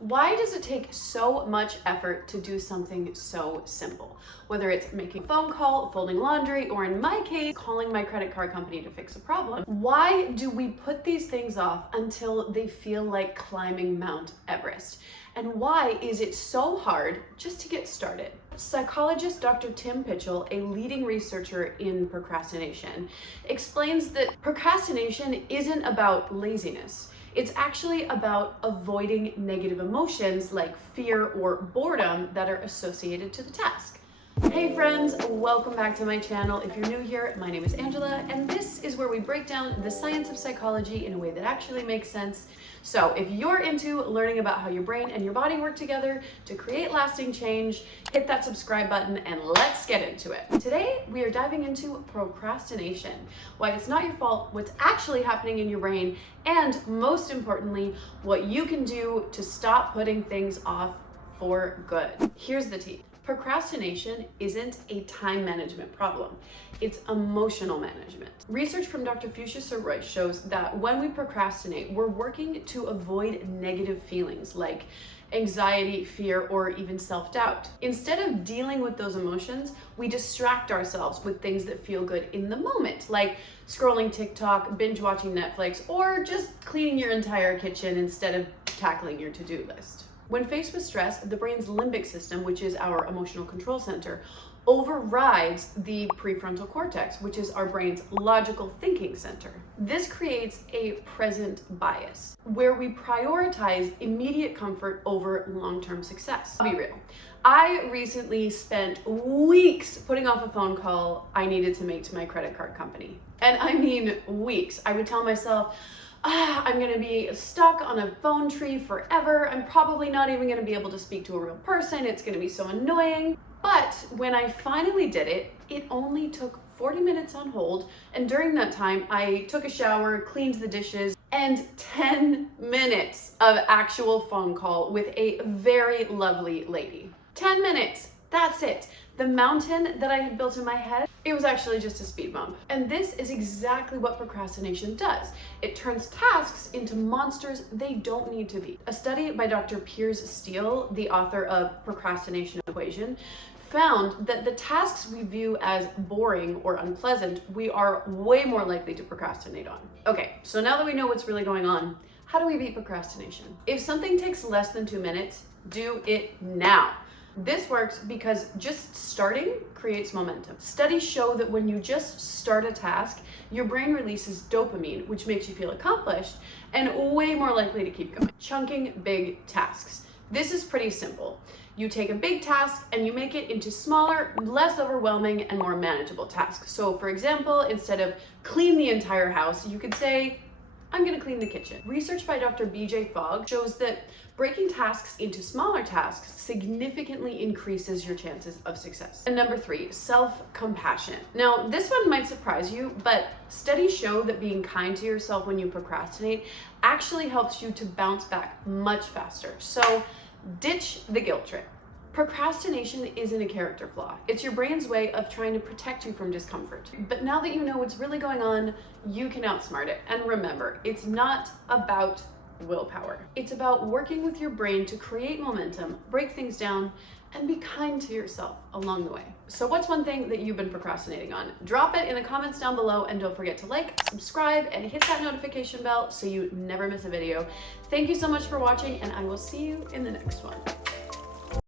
Why does it take so much effort to do something so simple? Whether it's making a phone call, folding laundry, or in my case, calling my credit card company to fix a problem. Why do we put these things off until they feel like climbing Mount Everest? And why is it so hard just to get started? Psychologist Dr. Tim Pychyl, a leading researcher in procrastination, explains that procrastination isn't about laziness. It's actually about avoiding negative emotions like fear or boredom that are associated to the task. Hey friends, welcome back to my channel. If you're new here, my name is Angela, and this is where we break down the science of psychology in a way that actually makes sense. So if you're into learning about how your brain and your body work together to create lasting change, hit that subscribe button and let's get into it. Today, we are diving into procrastination, why it's not your fault, what's actually happening in your brain, and most importantly, what you can do to stop putting things off for good. Here's the tea. Procrastination isn't a time management problem, it's emotional management. Research from Dr. Fuschia Sirois shows that when we procrastinate, we're working to avoid negative feelings like anxiety, fear, or even self-doubt. Instead of dealing with those emotions, we distract ourselves with things that feel good in the moment, like scrolling TikTok, binge watching Netflix, or just cleaning your entire kitchen instead of tackling your to-do list. When faced with stress, the brain's limbic system, which is our emotional control center, overrides the prefrontal cortex, which is our brain's logical thinking center. This creates a present bias, where we prioritize immediate comfort over long-term success. I'll be real. I recently spent weeks putting off a phone call I needed to make to my credit card company. And I mean weeks. I would tell myself, I'm gonna be stuck on a phone tree forever. I'm probably not even gonna be able to speak to a real person. It's gonna be so annoying. But when I finally did it, it only took 40 minutes on hold. And during that time, I took a shower, cleaned the dishes, and 10 minutes of actual phone call with a very lovely lady. 10 minutes, that's it. The mountain that I had built in my head, it was actually just a speed bump. And this is exactly what procrastination does. It turns tasks into monsters they don't need to be. A study by Dr. Piers Steele, the author of Procrastination Equation, found that the tasks we view as boring or unpleasant, we are way more likely to procrastinate on. Okay, so now that we know what's really going on, how do we beat procrastination? If something takes less than 2 minutes, do it now. This works because just starting creates momentum. Studies show that when you just start a task, your brain releases dopamine, which makes you feel accomplished and way more likely to keep going. Chunking big tasks. This is pretty simple. You take a big task and you make it into smaller, less overwhelming, and more manageable tasks. So for example, instead of clean the entire house, you could say, I'm gonna clean the kitchen. Research by Dr. BJ Fogg shows that breaking tasks into smaller tasks significantly increases your chances of success. And number 3, self-compassion. Now, this one might surprise you, but studies show that being kind to yourself when you procrastinate actually helps you to bounce back much faster. So ditch the guilt trip. Procrastination isn't a character flaw. It's your brain's way of trying to protect you from discomfort. But now that you know what's really going on, you can outsmart it. And remember, it's not about willpower. It's about working with your brain to create momentum, break things down, and be kind to yourself along the way. So what's one thing that you've been procrastinating on? Drop it in the comments down below, and don't forget to like, subscribe, and hit that notification bell so you never miss a video. Thank you so much for watching, and I will see you in the next one.